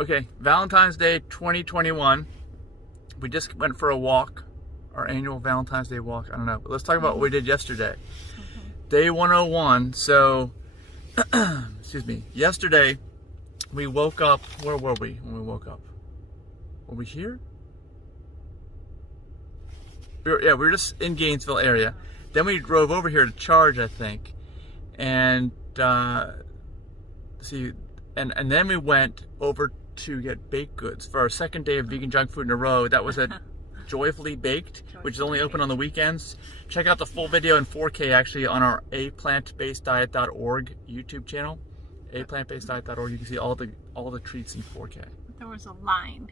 Okay, Valentine's Day 2021. We just went for a walk, our annual Valentine's Day walk. I don't know, but let's talk about what we did yesterday. Day 101. So, excuse me. Yesterday, we woke up. Where were we when we woke up? Were we here? We were just in Gainesville area. Then we drove over here to charge, I think, and and then we went over to get baked goods for our second day of vegan junk food in a row. That was at Joyfully Baked, which is only open on the weekends. Check out the full video in 4K actually on our aplantbaseddiet.org YouTube channel. aplantbaseddiet.org. You can see all the treats in 4K. There was a line.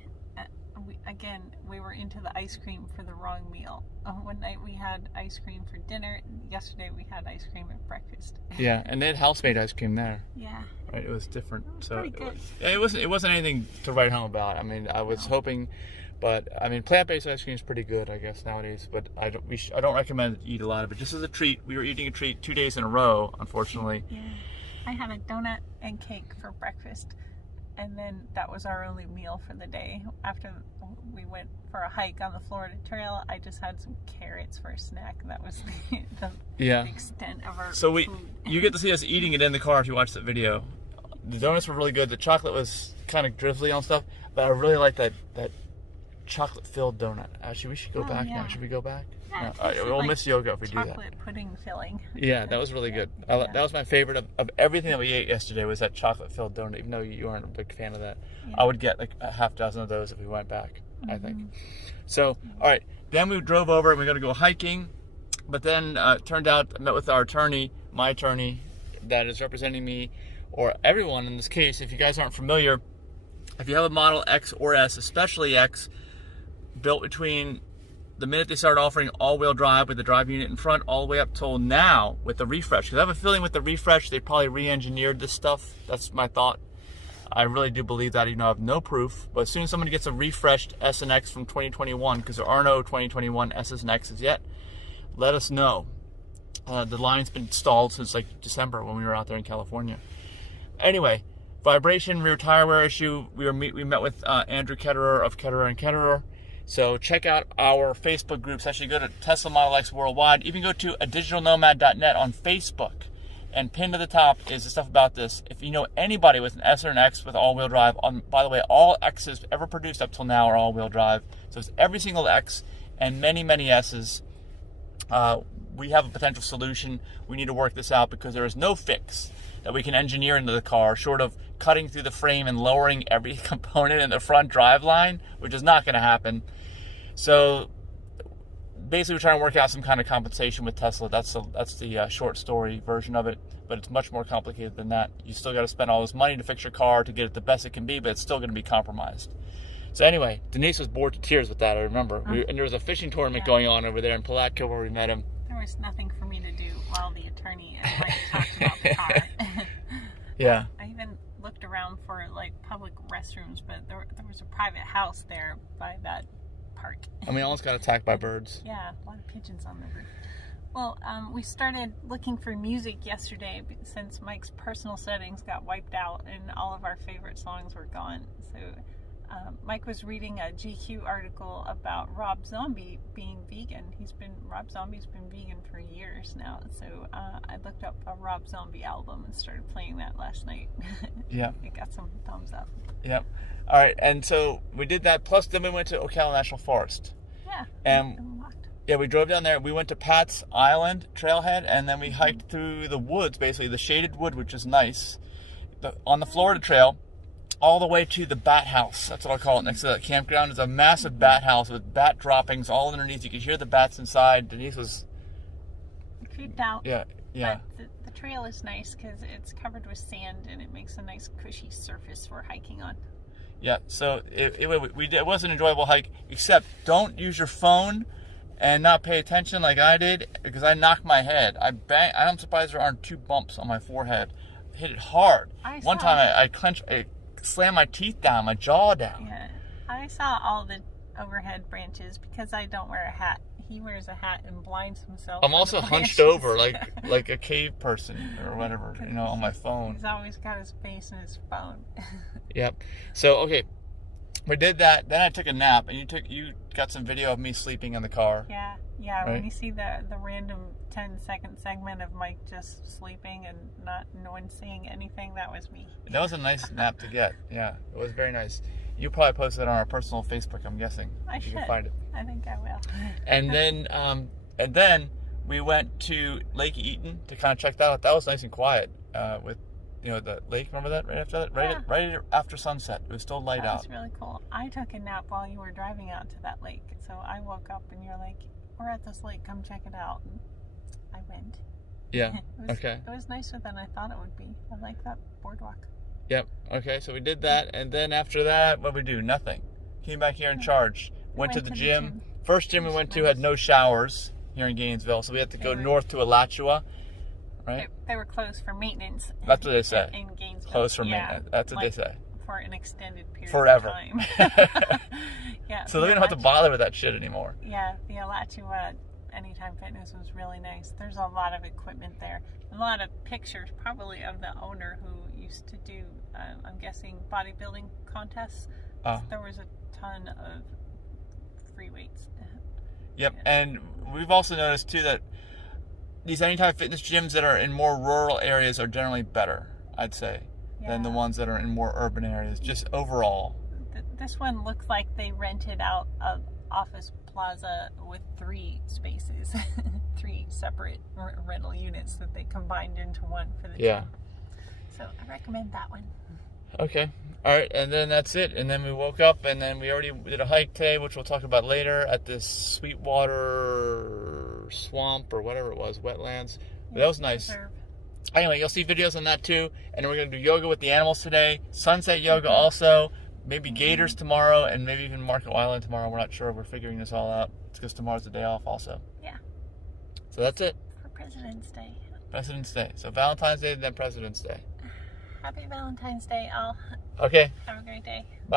We were into the ice cream for the wrong meal. One night we had ice cream for dinner. Yesterday we had ice cream at breakfast. Yeah, and they had house-made ice cream there. Yeah. Right, it was different. Pretty good. It wasn't anything to write home about. I mean, I was hoping, but I mean, plant-based ice cream is pretty good, I guess, nowadays. But I don't recommend eat a lot of it. Just as a treat. We were eating a treat 2 days in a row, unfortunately. Yeah. I had a donut and cake for breakfast. And then that was our only meal for the day. After we went for a hike on the Florida Trail, I just had some carrots for a snack. That was the extent of our food. You get to see us eating it in the car if you watch that video. The donuts were really good. The chocolate was kind of drizzly on stuff, but I really like that chocolate-filled donut. Actually, we should go back now. Should we go back? Yeah, we'll miss yoga if we do that. Chocolate pudding filling. Yeah, that was really good. That was my favorite of everything that we ate yesterday was that chocolate-filled donut, even though you aren't a big fan of that. Yeah. I would get like a half dozen of those if we went back, I think. So, all right. Then we drove over and we're going to go hiking. But then it turned out I met with our attorney, my attorney, that is representing me, or everyone in this case. If you guys aren't familiar, if you have a Model X or S, especially X, built between the minute they started offering all-wheel drive with the drive unit in front all the way up till now with the refresh. Because I have a feeling with the refresh, they probably re-engineered this stuff. That's my thought. I really do believe that, even though I have no proof. But as soon as somebody gets a refreshed S and X from 2021, because there are no 2021 S's and X's yet, let us know. The line's been stalled since like December when we were out there in California. Anyway, vibration, rear tire wear issue. We met with Andrew Ketterer of Ketterer and Ketterer. So check out our Facebook groups. Actually, go to Tesla Model X Worldwide. Even go to adigitalnomad.net on Facebook. And pinned to the top is the stuff about this. If you know anybody with an S or an X with all-wheel drive, by the way, all X's ever produced up till now are all-wheel drive. So it's every single X and many, many S's. We have a potential solution. We need to work this out because there is no fix that we can engineer into the car short of cutting through the frame and lowering every component in the front driveline, which is not going to happen. So basically we're trying to work out some kind of compensation with Tesla. That's the short story version of it, but it's much more complicated than that. You still got to spend all this money to fix your car to get it the best it can be, but it's still going to be compromised. So anyway, Denise was bored to tears with that, I remember. And there was a fishing tournament going on over there in Palatka where we met him. There was nothing for me to do while the attorney and Mike talked about the car. Yeah. I even looked around for like public restrooms, but there was a private house there by that park. And we almost got attacked by birds. Yeah, a lot of pigeons on the roof. Well, we started looking for music yesterday since Mike's personal settings got wiped out and all of our favorite songs were gone. So Mike was reading a GQ article about Rob Zombie being vegan. Rob Zombie's been vegan for years now. So I looked up a Rob Zombie album and started playing that last night. Yeah. It got some thumbs up. Yep. All right. And so we did that. Plus then we went to Ocala National Forest. Yeah. And we drove down there. We went to Pat's Island trailhead and then we hiked through the woods, basically the shaded wood, which is nice, on the Florida Trail. All the way to the bat house. That's what I'll call it. Next to that campground is a massive bat house with bat droppings all underneath. You could hear the bats inside. Denise was creeped out. Yeah. But the trail is nice because it's covered with sand and it makes a nice cushy surface for hiking on. Yeah. So it was an enjoyable hike. Except don't use your phone and not pay attention like I did because I knocked my head. I'm surprised there aren't 2 bumps on my forehead. I hit it hard. One time I slam my teeth down, my jaw down. Yeah, I saw all the overhead branches because I don't wear a hat he wears a hat and blinds himself. I'm also hunched over like a cave person or whatever, on my phone. He's always got his face in his phone. Yep. So, okay. We did that. Then I took a nap, and you got some video of me sleeping in the car. Yeah. Right? When you see the random 10-second segment of Mike just sleeping and no one saying anything, that was me. That was a nice nap to get. Yeah, it was very nice. You probably posted it on our personal Facebook, I'm guessing. I should. You can find it. I think I will. And then we went to Lake Eaton to kind of check that out. That was nice and quiet with the lake. Remember that? Right after that, right after sunset. It was still light out. That was really cool. I took a nap while you were driving out to that lake, so I woke up and you're like, "We're at this lake. Come check it out." And I went. Yeah. It was nicer than I thought it would be. I like that boardwalk. Yep. Okay. So we did that, and then after that, what did we do? Nothing. Came back here and charged. Went to the gym. First gym we went to had no showers here in Gainesville, so we had to go north to Alachua. Right? They were closed for maintenance. That's what they say. In Gainesville. Closed for maintenance. That's what they say. For an extended period Forever. of time. Yeah. So they don't have to bother with that shit anymore. Yeah, the Alachua Anytime Fitness was really nice. There's a lot of equipment there. A lot of pictures, probably of the owner who used to do, I'm guessing, bodybuilding contests. There was a ton of free weights. Yep, and we've also noticed too that these Anytime Fitness gyms that are in more rural areas are generally better, I'd say, than the ones that are in more urban areas, just overall. This one looks like they rented out an office plaza with 3 spaces, 3 separate rental units that they combined into one for the gym. So I recommend that one. Okay. All right, and then that's it. And then we woke up, and then we already did a hike today, which we'll talk about later, at this Sweetwater swamp or whatever it was, wetlands. But that was nice. Reserve. Anyway, you'll see videos on that too. And then we're going to do yoga with the animals today. Sunset yoga also. Maybe gators tomorrow, and maybe even Marco Island tomorrow. We're not sure. We're figuring this all out. It's because tomorrow's the day off also. Yeah. So that's it. For President's Day. President's Day. So Valentine's Day, then President's Day. Happy Valentine's Day, all. Okay. Have a great day. Bye.